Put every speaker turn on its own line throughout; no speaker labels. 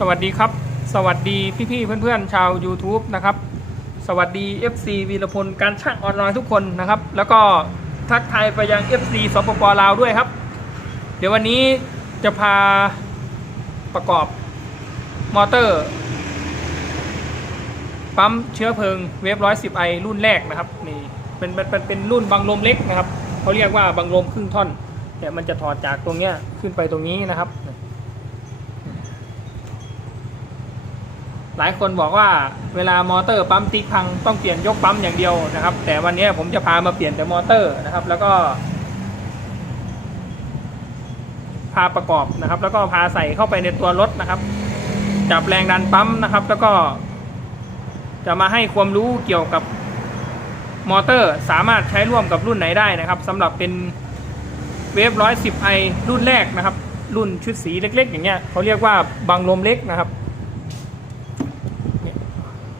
สวัสดีครับ สวัสดีพี่ๆเพื่อนๆชาว YouTube นะครับ สวัสดี FC วีรพลการช่างออนไลน์ทุกคนนะครับ แล้วก็ทักทายไปยัง FC สปปลาวด้วยครับ เดี๋ยววันนี้จะพาประกอบมอเตอร์ ปั๊มเชื้อเพลิงเวฟร้อยสิบไอรุ่นแรกนะครับนี่เป็นเป็นเป็นเป็นรุ่นบังลมเล็กนะครับเขาเรียกว่าบังลมครึ่งท่อนเนี่ยมันจะถอดจากตรงเนี้ยขึ้นไปตรงนี้นะครับ หลายคนบอกว่าเวลามอเตอร์ปั๊มติ๊กพังต้องเปลี่ยนยกปั๊มอย่างเดียวนะครับ แต่วันนี้ผมจะพามาเปลี่ยนแต่มอเตอร์นะครับ แล้วก็ พาประกอบนะครับ แล้วก็พาใส่เข้าไปในตัวรถนะครับ จับแรงดันปั๊มนะครับ แล้วก็ จะมาให้ความรู้เกี่ยวกับมอเตอร์สามารถใช้ร่วมกับรุ่นไหนได้นะครับสำหรับเป็นเวฟร้อยสิบไอรุ่นแรกนะครับ รุ่นชุดสีเล็ก ๆ อย่างเงี้ยเขาเรียกว่าบังลมเล็กนะครับ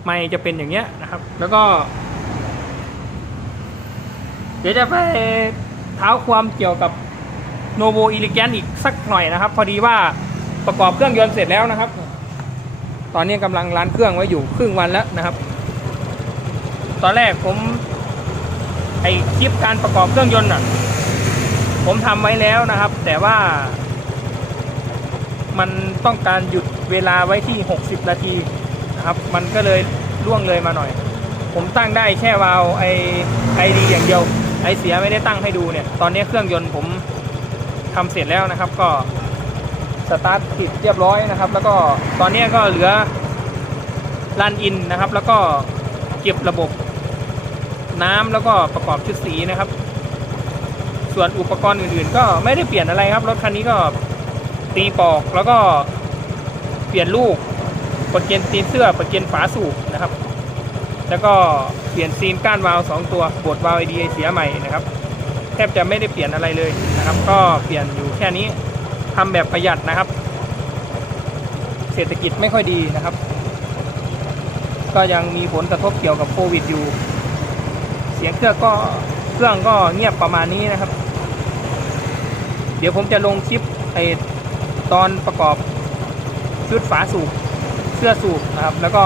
ไม่จะเป็นอย่างเงี้ยนะครับ แล้วก็ เดี๋ยวจะไปเท้าความเกี่ยวกับโนโวอิลิแกนอีกสักหน่อยนะครับ พอดีว่าประกอบเครื่องยนต์เสร็จแล้วนะครับ ตอนนี้กำลังร้านเครื่องไว้อยู่ครึ่งวันแล้วนะครับ ตอนแรกผมไอคลิปการประกอบเครื่องยนต์อะ ผมทำไว้แล้วนะครับ แต่ว่ามันต้องการหยุดเวลาไว้ที่ 60 นาที นะครับ มันก็เลยล่วงเลยมาหน่อย ผมตั้งได้แค่วาล์วไอไอดีอย่างเดียว ไอเสียไม่ได้ตั้งให้ดูเนี่ย ตอนนี้เครื่องยนต์ผมทำเสร็จแล้วนะครับ ก็สตาร์ทติดเรียบร้อยนะครับ แล้วก็ตอนนี้ก็เหลือรันอินนะครับ แล้วก็เก็บระบบน้ำแล้วก็ประกอบชุดสีนะครับ ส่วนอุปกรณ์อื่นๆ ก็ไม่ได้เปลี่ยนอะไรครับ รถคันนี้ก็ตีปอกแล้วก็เปลี่ยนลูก ปลดเกนตีนเสื้อปลดเกนฝาสูบนะครับ แล้วก็เปลี่ยนซีนก้านวาล์วสองตัวบดวาล์วไอดีเสียใหม่นะครับ แทบจะไม่ได้เปลี่ยนอะไรเลยนะครับ ก็เปลี่ยนอยู่แค่นี้ทำแบบประหยัดนะครับ เศรษฐกิจไม่ค่อยดีนะครับ ก็ยังมีผลกระทบเกี่ยวกับโควิดอยู่ เสียงเครื่องก็เครื่องก็เงียบประมาณนี้นะครับ เดี๋ยวผมจะลงคลิปไอตอนประกอบชุดฝาสูบ เสื้อสูบนะครับ แล้วก็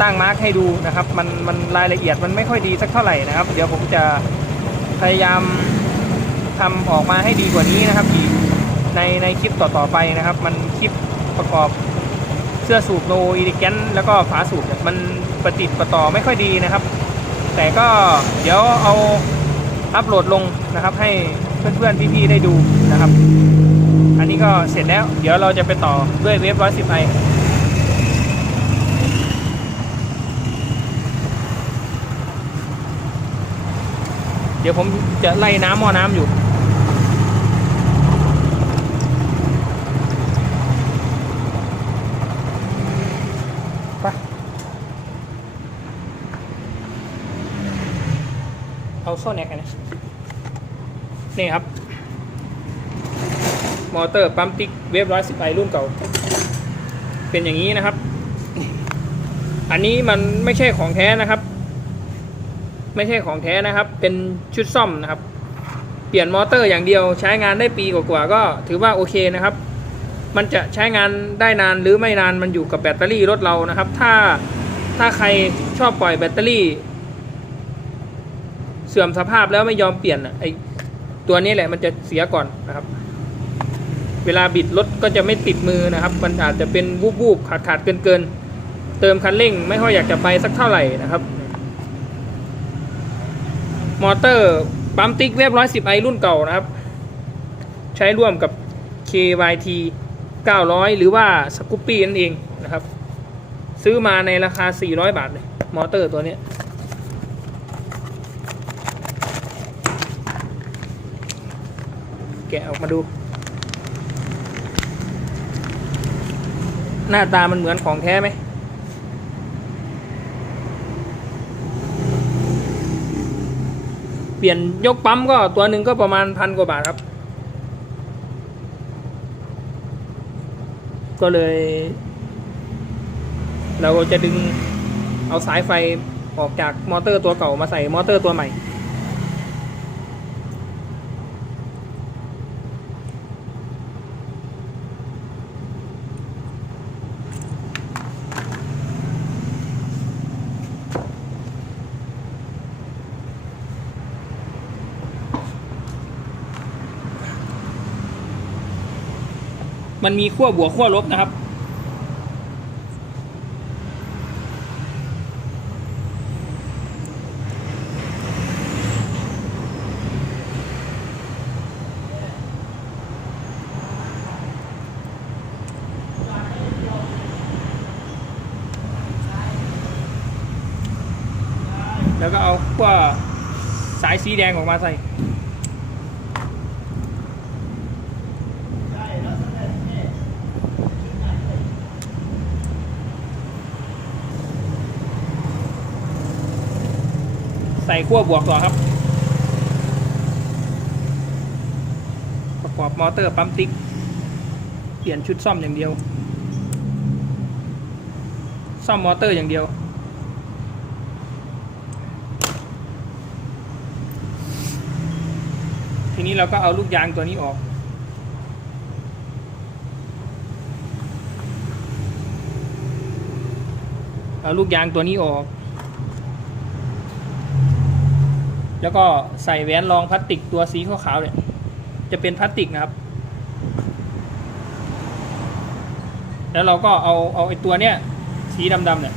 ตั้งมาร์กให้ดูนะครับ มันมันรายละเอียดมันไม่ค่อยดีสักเท่าไหร่นะครับ เดี๋ยวผมจะพยายามทำออกมาให้ดีกว่านี้นะครับอีกในในคลิปต่อๆไปนะครับ มันคลิปประกอบเสื้อสูบโนอีริแกนแล้วก็ฝาสูบมันประติดประต่อไม่ค่อยดีนะครับ แต่ก็เดี๋ยวเอาอัปโหลดลงนะครับ ให้เพื่อนๆพี่ๆได้ดูนะครับ อันนี้ก็เสร็จแล้ว เดี๋ยวเราจะไปต่อด้วยเวฟร้อยสิบไอ เดี๋ยวผมจะไล่น้ำหม้อน้ำอยู่ ไป เอาโซ่แน็กกันนะ นี่ครับ มอเตอร์ปั๊มติ๊กเวฟร้อยสิบไอรุ่นเก่า เป็นอย่างนี้นะครับ อันนี้มันไม่ใช่ของแท้นะครับ ไม่ใช่ของแท้นะครับ เป็นชุดซ่อมนะครับ เปลี่ยนมอเตอร์อย่างเดียวใช้งานได้ปีกว่าๆก็ถือว่าโอเคนะครับ มันจะใช้งานได้นานหรือไม่นานมันอยู่กับแบตเตอรี่รถเรานะครับ ถ้าถ้าใครชอบปล่อยแบตเตอรี่ เสื่อมสภาพแล้วไม่ยอมเปลี่ยนอะไอตัวนี้แหละมันจะเสียก่อนนะครับ เวลาบิดรถก็จะไม่ติดมือนะครับ มันอาจจะเป็นวูบวูบขาดขาดเกินเกินๆเติมคันเร่ง ไม่ค่อยอยากจะไปสักเท่าไหร่นะครับ มอเตอร์ปั๊มติ๊กเวฟร้อยสิบไอรุ่นเก่านะครับ ใช้ร่วมกับ KYT 900 หรือว่าสกูปปี้นั่นเองนะครับ ซื้อมาในราคา 400 บาทเลยมอเตอร์ตัวนี้แกะออกมาดู หน้าตามันเหมือนของแท้ไหม ปลี่ยนยกปั๊มก็ตัวหนึ่งก็ประมาณพันกว่าบาทครับ ก็เลย เราจะดึงเอาสายไฟออกจากมอเตอร์ตัวเก่ามาใส่มอเตอร์ตัวใหม่ มันมีขั้วบวกขั้วลบนะครับ แล้วก็เอาขั้วสายสีแดงออกมาใส่ ส่ขั้วบวกต่อครับ ประกอบมอเตอร์ปั๊มติ๊ก เปลี่ยนชุดซ่อมอย่างเดียว ซ่อมมอเตอร์อย่างเดียวทีนี้เราก็เอาลูกยางตัวนี้ออก เอาลูกยางตัวนี้ออก แล้วก็ใส่แหวนรองพลาสติกตัวสีขาวๆเนี่ย จะเป็นพลาสติกนะครับ แล้วเราก็เอาเอาไอ้ตัวเนี้ยสีดำๆเนี่ย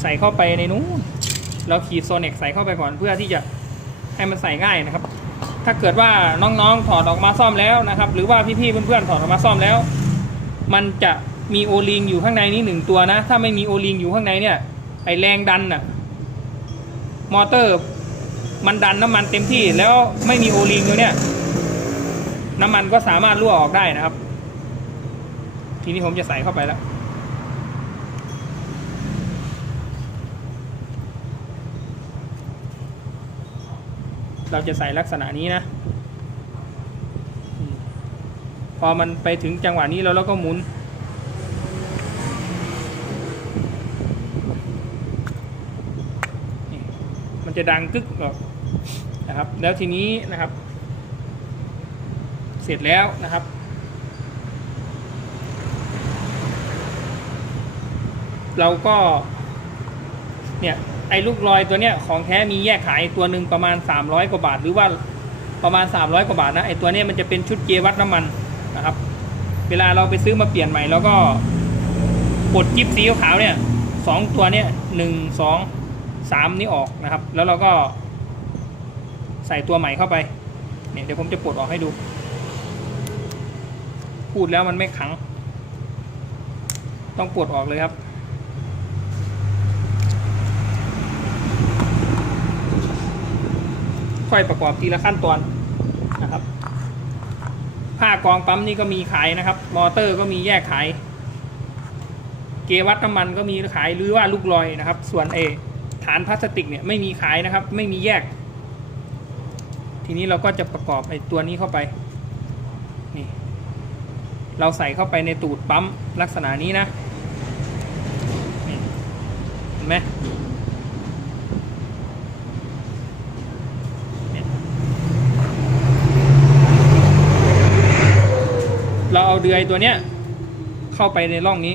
ใส่เข้าไปในนู้นเราขีดโซเน็กใส่เข้าไปก่อนเพื่อที่จะให้มันใส่ง่ายนะครับ ถ้าเกิดว่าน้องๆถอดออกมาซ่อมแล้วนะครับ หรือว่าพี่ๆเพื่อนๆถอดออกมาซ่อมแล้ว มันจะมีโอลิงอยู่ข้างในนี้หนึ่งตัวนะ ถ้าไม่มีโอลิงอยู่ข้างในเนี่ยไอแรงดันน่ะ มอเตอร์ มันดันน้ำมันเต็มที่แล้วไม่มีโอลิงอยู่เนี่ย น้ำมันก็สามารถรั่วออกได้นะครับ ทีนี้ผมจะใส่เข้าไปแล้วเราจะใส่ลักษณะนี้นะ พอมันไปถึงจังหวะนี้แล้วเราก็หมุน มันจะดังกึกออก นะครับ แล้วทีนี้นะครับ เสร็จแล้วนะครับ เราก็เนี่ยไอ้ลูกลอยตัวเนี้ยของแท้มีแยกขายตัวหนึ่งประมาณ 300 กว่าบาท หรือว่าประมาณ 300 กว่าบาทนะไอ้ตัวเนี้ยมันจะเป็นชุดเกียร์วัดน้ำมันนะครับ เวลาเราไปซื้อมาเปลี่ยนใหม่แล้วก็กดจิ๊บสีขาวเนี่ยสองตัวเนี่ยหนึ่งสองสามนี่ออกนะครับ แล้วเราก็ ใส่ตัวใหม่เข้าไปเนี่ยเดี๋ยวผมจะปลดออกให้ดู พูดแล้วมันไม่ขัง ต้องปลดออกเลยครับ ค่อยประกอบทีละขั้นตอนนะครับผ้ากองปั๊มนี่ก็มีขายนะครับ มอเตอร์ก็มีแยกขาย เกวัดน้ำมันก็มีขายหรือว่าลูกลอยนะครับ ส่วนเอฐานพลาสติกเนี่ยไม่มีขายนะครับ ไม่มีแยก ทีนี้เราก็จะประกอบไอ้ตัวนี้เข้าไปนี่เราใส่เข้าไปในตูดปั๊มลักษณะนี้นะเห็นไหมเราเอาเดือยตัวเนี้ยเข้าไปในร่องนี้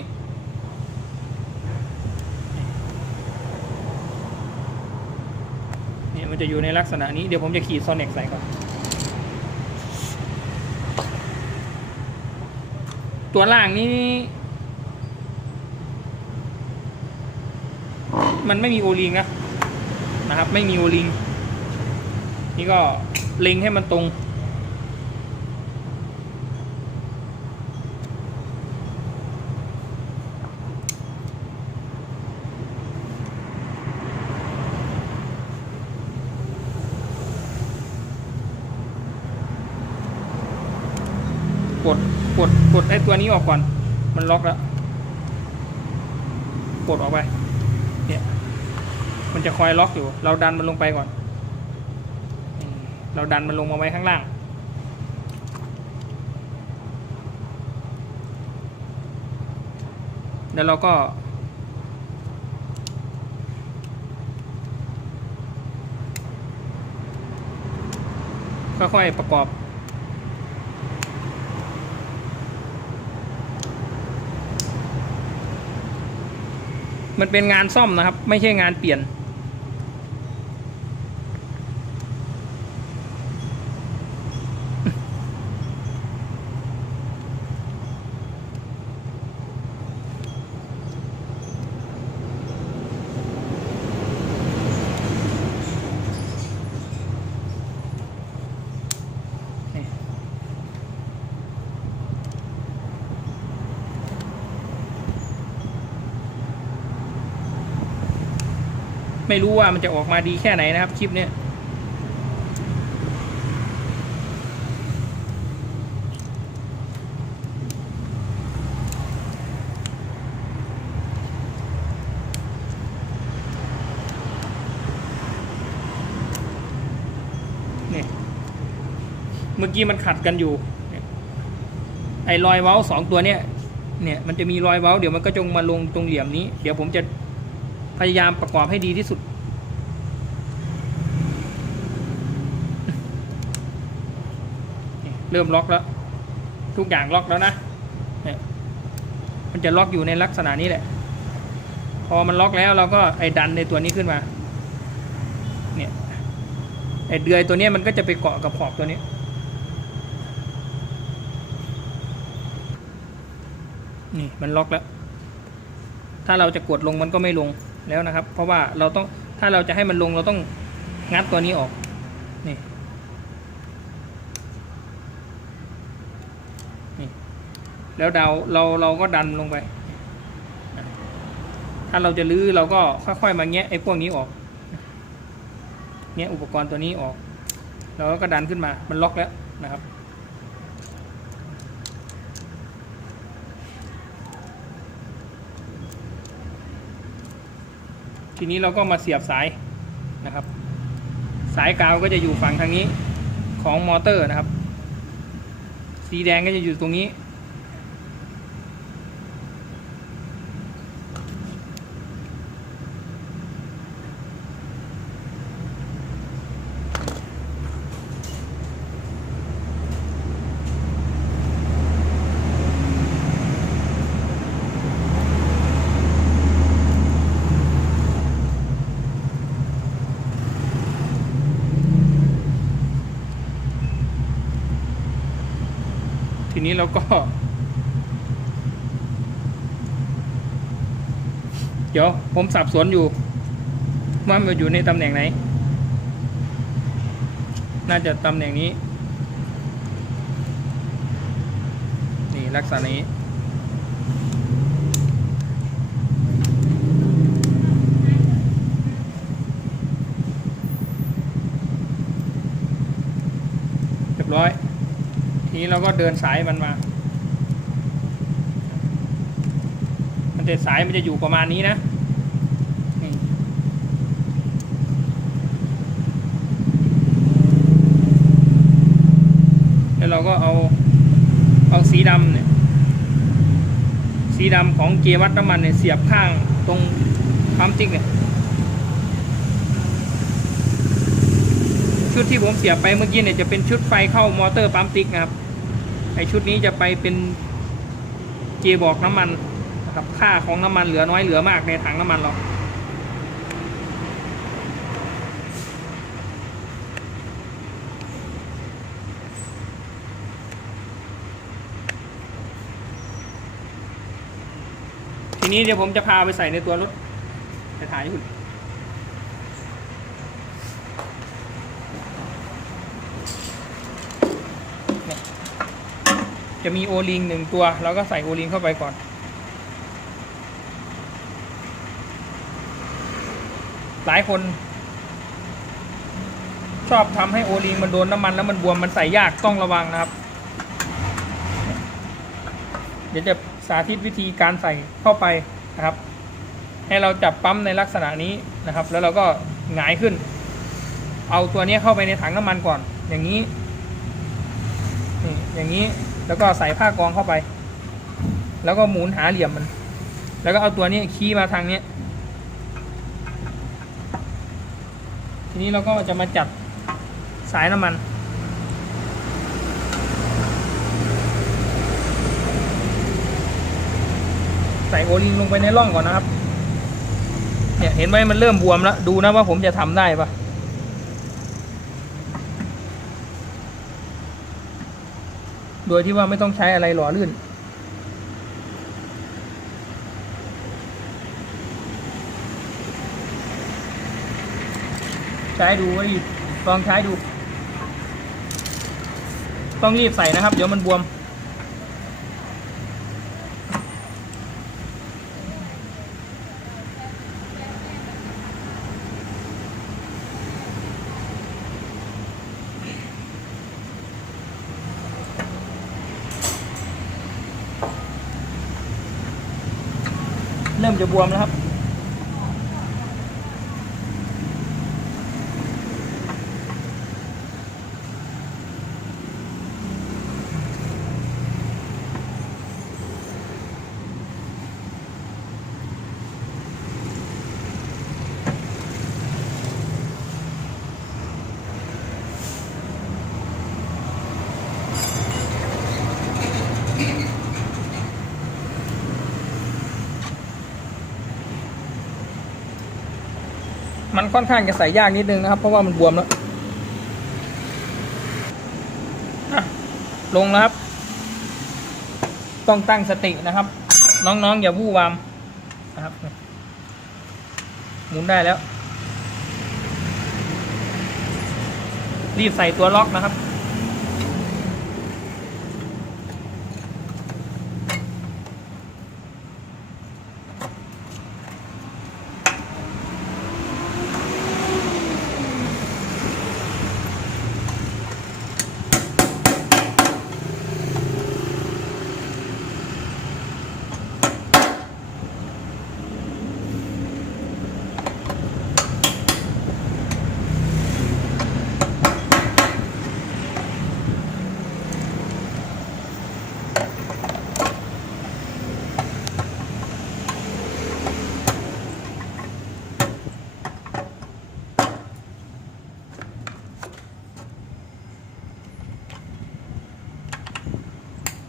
เนี่ย มันจะอยู่ในลักษณะนี้ เดี๋ยวผมจะขีดโซเน็กใส่ก่อน ตัวล่างนี้ มันไม่มีโอลิงนะนะครับ ไม่มีโอลิง นี่ก็เล็งให้มันตรง กดกดกดไอ้ตัวนี้ออกก่อน มันล็อกแล้ว กดออกไป เนี่ย มันจะคอยล็อกอยู่ เราดันมันลงไปก่อน เราดันมันลงมาไว้ข้างล่าง แล้วเราก็ค่อยๆประกอบ มันเป็นงานซ่อมนะครับ ไม่ใช่งานเปลี่ยน ไม่รู้ว่ามันจะออกมาดีแค่ไหนนะครับ คลิปเนี้ยเนี่ยเมื่อกี้มันขัดกันอยู่ ไอ้รอยเว้าสองตัวเนี้ย เนี่ยมันจะมีรอยเว้า เดี๋ยวมันก็จงมาลงตรงเหลี่ยมนี้ เดี๋ยวผมจะ พยายามประกอบให้ดีที่สุด เริ่มล็อกแล้ว ทุกอย่างล็อกแล้วนะเนี่ยมันจะล็อกอยู่ในลักษณะนี้แหละ พอมันล็อกแล้วเราก็ไอ้ดันในตัวนี้ขึ้นมาเนี่ยไอ้เดือยตัวนี้มันก็จะไปเกาะกับขอบตัวนี้นี่มันล็อกแล้ว ถ้าเราจะกดลงมันก็ไม่ลง แล้วนะครับ เพราะว่าเราต้องถ้าเราจะให้มันลงเราต้องงัดตัวนี้ออกนี่นี่แล้วเดาเราเราก็ดันลงไป ถ้าเราจะลื้อเราก็ค่อยๆมาแงะไอ้พวกนี้ออกแงะอุปกรณ์ตัวนี้ออกแล้วก็ดันขึ้นมามันล็อกแล้วนะครับ ทีนี้เราก็มาเสียบสายนะครับ สายกาวก็จะอยู่ฝั่งทางนี้ของมอเตอร์นะครับ สีแดงก็จะอยู่ตรงนี้ นี้เราก็ เดี๋ยวผมสับสนอยู่ ว่ามันอยู่ในตำแหน่งไหน น่าจะตำแหน่งนี้ นี่ลักษณะนี้ เรียบร้อย ที นี้เราก็เดินสายมันมา มันจะสายมันจะอยู่ประมาณนี้นะนแล้วเราก็เอาเอาสีดำเนี่ย สีดำของเกียร์วัดน้ำมันเนี่ยเสียบข้างตรงปั๊มติ๊กเนี่ยชุดที่ผมเสียบไปเมื่อกี้เนี่ยจะเป็นชุดไฟเข้ามอเตอร์ปั๊มติ๊กนะครับ ไอชุดนี้จะไปเป็นเกียร์บอกน้ำมันนะครับค่าของน้ำมันเหลือน้อยเหลือมากในถังน้ำมันเราทีนี้เดี๋ยวผมจะพาไปใส่ในตัวรถไปถ่ายให้คุณ จะมีโอลิงหนึ่งตัวเราก็ใส่โอลิงเข้าไปก่อน หลายคน ชอบทำให้โอลิงมันโดนน้ำมันแล้วมันบวมมันใส่ยากต้องระวังนะครับ เดี๋ยวจะสาธิตวิธีการใส่เข้าไปนะครับ ให้เราจับปั๊มในลักษณะนี้นะครับ แล้วเราก็หงายขึ้น เอาตัวนี้เข้าไปในถังน้ำมันก่อน อย่างนี้นี่อย่างนี้ แล้วก็ใส่ผ้ากองเข้าไป แล้วก็หมุนหาเหลี่ยมมัน แล้วก็เอาตัวนี้คีย์มาทางนี้ ทีนี้เราก็จะมาจัดสายน้ำมัน ใส่โอลิงลงไปในร่องก่อนนะครับ เนี่ยเห็นไหมมันเริ่มบวมแล้ว ดูนะว่าผมจะทำได้ปะ โดยที่ว่าไม่ต้องใช้อะไรหล่อลื่น ใช้ดูไว้ลองใช้ดู ต้องรีบใส่นะครับ เดี๋ยวมันบวม จะบวมแล้วครับ มันค่อนข้างจะใส่ยากนิดนึงนะครับ เพราะว่ามันบวมแล้วลงแล้วครับ ต้องตั้งสตินะครับ น้องๆอย่าวู่วามนะครับ หมุนได้แล้ว รีบใส่ตัวล็อกนะครับ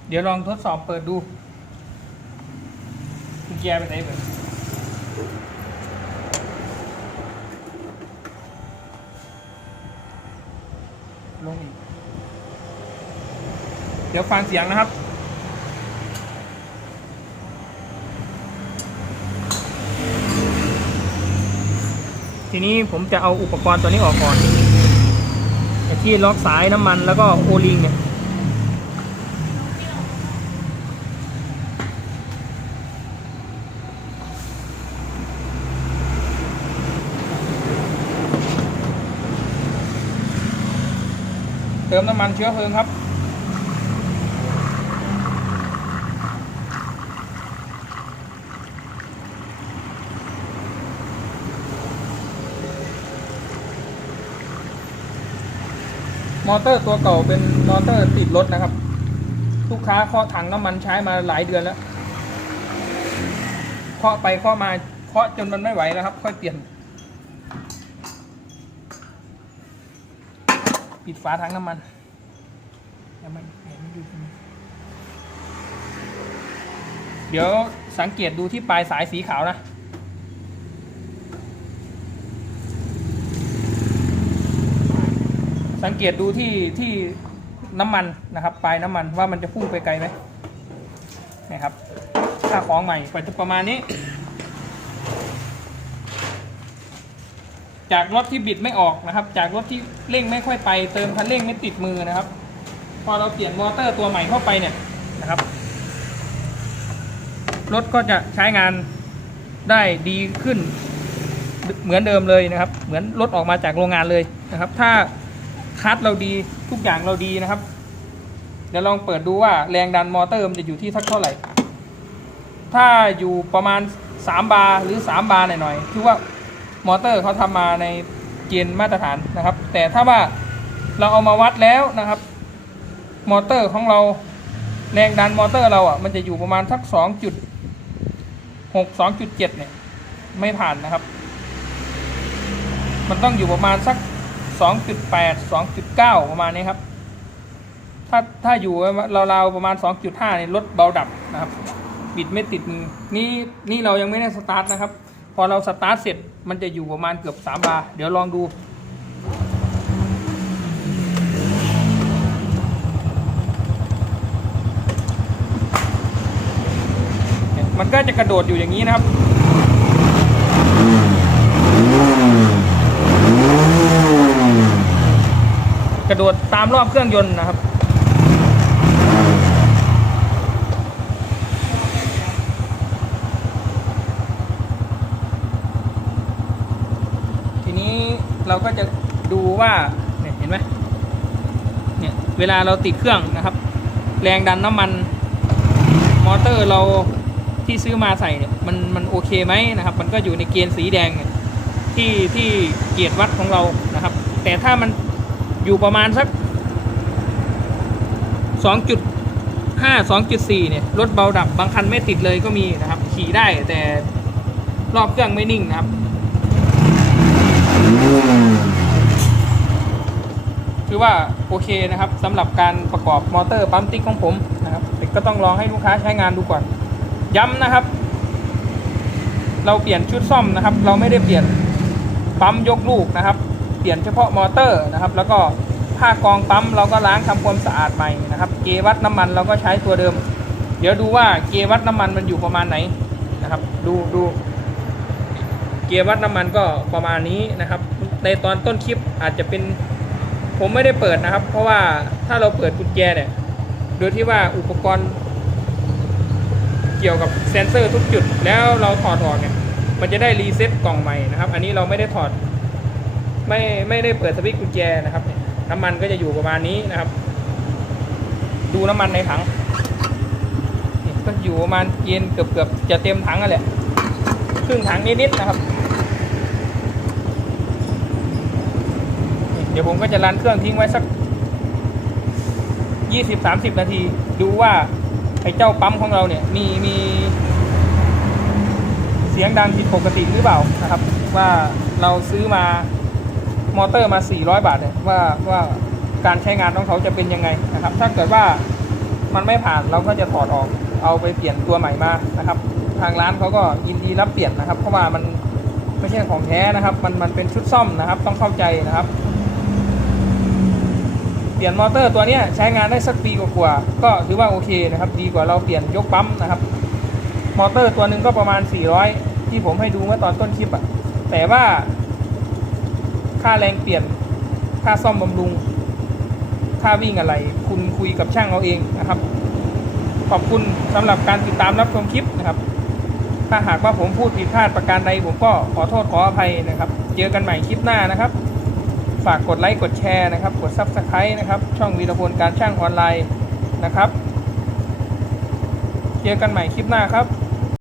เดี๋ยวลองทดสอบเปิดดูกุญแจไปไหนเปิดลงอีก เดี๋ยวฟังเสียงนะครับทีนี้ผมจะเอาอุปกรณ์ตัวนี้ออกก่อนที่ล็อกสายน้ำมันแล้วก็โอลิงเนี่ย ติมน้ำมันเชื้อเพลิงครับมอเตอร์ตัวเก่าเป็นมอเตอร์ติดรถนะครับ ลูกค้าเคาะถังน้ำมันใช้มาหลายเดือนแล้วเคาะไปเคาะมาเคาะจนมันไม่ไหวแล้วครับ ค่อยเปลี่ยน ปิดฝาถังน้ำมันอย่ามันอย่ามันอยู่เดี๋ยวสังเกตดูที่ปลายสายสีขาวนะสังเกตดูที่ที่น้ำมันนะครับ ปลายน้ำมันว่ามันจะพุ่งไปไกลไหมนะครับ ถ้าของใหม่ก็จะประมาณนี้ จากรถที่บิดไม่ออกนะครับ จากรถที่เร่งไม่ค่อยไป เติมคันเร่งไม่ติดมือนะครับ พอเราเปลี่ยนมอเตอร์ตัวใหม่เข้าไปเนี่ยนะครับ รถก็จะใช้งานได้ดีขึ้นเหมือนเดิมเลยนะครับ เหมือนรถออกมาจากโรงงานเลยนะครับ ถ้าคัดเราดีทุกอย่างเราดีนะครับ เดี๋ยวลองเปิดดูว่าแรงดันมอเตอร์มันจะอยู่ที่สักเท่าไหร่ ถ้าอยู่ประมาณ 3 บาร์หรือ 3 บาร์หน่อยๆคือว่า มอเตอร์เขาทำมาในเกณฑ์มาตรฐานนะครับ แต่ถ้าว่าเราเอามาวัดแล้วนะครับ มอเตอร์ของเราแรงดันมอเตอร์เราอะมันจะอยู่ประมาณสัก2.6 2.7เนี่ยไม่ผ่านนะครับ มันต้องอยู่ประมาณสัก2.8 2.9ประมาณนี้ครับ ถ้าถ้าอยู่ราวๆประมาณ2.5เนี่ยลดเบาดับนะครับ บิดไม่ติดมือนี่นี่เรายังไม่ได้สตาร์ทนะครับ พอเราสตาร์ทเสร็จมันจะอยู่ประมาณเกือบ 3 บาร์เดี๋ยวลองดู มันก็จะกระโดดอยู่อย่างนี้นะครับกระโดดตามรอบเครื่องยนต์นะครับ ทีนี้เราก็จะดู ว่าเนี่ยเห็นไหมเนี่ยเวลาเราติดเครื่องนะครับ แรงดันน้ำมัน มอเตอร์เราที่ซื้อมาใส่เนี่ยมันมันโอเคไหมนะครับ มันก็อยู่ในเกณฑ์สีแดงเนี่ยที่ที่เกียรติวัดของเรานะครับ แต่ถ้ามันอยู่ประมาณสัก 2.5 2.4เนี่ยรถเบาดับบางคันไม่ติดเลยก็มีนะครับ ขี่ได้แต่รอบเครื่องไม่นิ่งนะครับ คือว่าโอเคนะครับสำหรับการประกอบมอเตอร์ปั๊มติ๊กของผมนะครับแต่ก็ต้องลองให้ลูกค้าใช้งานดูก่อน ย้ำนะครับ เราเปลี่ยนชุดซ่อมนะครับ เราไม่ได้เปลี่ยนปั๊มยกลูกนะครับ เปลี่ยนเฉพาะมอเตอร์นะครับ แล้วก็ผ้ากองปั๊มเราก็ล้างทำความสะอาดใหม่นะครับ เกวัดน้ำมันเราก็ใช้ตัวเดิม เดี๋ยวดูว่าเกวัดน้ำมันมันอยู่ประมาณไหนนะครับ ดูดูเกียร์วัดน้ำมันก็ประมาณนี้นะครับ ในตอนต้นคลิปอาจจะเป็น ผมไม่ได้เปิดนะครับ เพราะว่าถ้าเราเปิดกุญแจเนี่ย โดยที่ว่าอุปกรณ์เกี่ยวกับเซนเซอร์ทุกจุด แล้วเราถอดออกเนี่ย มันจะได้รีเซ็ตกล่องใหม่นะครับ อันนี้เราไม่ได้ถอด ไม่ไม่ได้เปิดสวิตช์กุญแจนะครับ น้ำมันก็จะอยู่ประมาณนี้นะครับ ดูน้ำมันในถังนี่ก็อยู่ประมาณเกณฑ์เกือบเกือบจะเต็มถังนั่นแหละครึ่งถังนิดๆนะครับ ดี๋ยวผมก็จะรันเครื่องทิ้งไว้สัก 20-30 นาที ดูว่าไอ้เจ้าปั๊มของเราเนี่ย มีมีเสียงดังผิดปกติหรือเปล่านะครับ ว่าเราซื้อมามอเตอร์มา 400 บาทเนี่ยว่าว่าการใช้งานของเขาจะเป็นยังไงนะครับ ถ้าเกิดว่ามันไม่ผ่านเราก็จะถอดออกเอาไปเปลี่ยนตัวใหม่มานะครับ ทางร้านเขาก็ยินดีรับเปลี่ยนนะครับ เพราะว่ามันไม่ใช่ของแท้นะครับ มันมันเป็นชุดซ่อมนะครับ ต้องเข้าใจนะครับ เปลี่ยนมอเตอร์ตัวนี้ใช้งานได้สักปีกว่าๆก็ถือว่าโอเคนะครับ ดีกว่าเราเปลี่ยนยกปั๊มนะครับ มอเตอร์ตัวหนึ่งก็ประมาณ 400 ที่ผมให้ดูเมื่อตอนต้นคลิปอะแต่ว่า ค่าแรงเปลี่ยนค่าซ่อมบำรุง ค่าวิ่งอะไร คุณคุยกับช่างเอาเองนะครับ ขอบคุณสำหรับการติดตามรับชมคลิปนะครับถ้าหากว่าผมพูดผิดพลาดประการใดผมก็ขอโทษขออภัยนะครับ เจอกันใหม่คลิปหน้านะครับ ฝากกดไลค์กดแชร์นะครับ กด Subscribe นะครับ ช่องวีรพลการช่างออนไลน์นะครับเจอกันใหม่คลิปหน้าครับ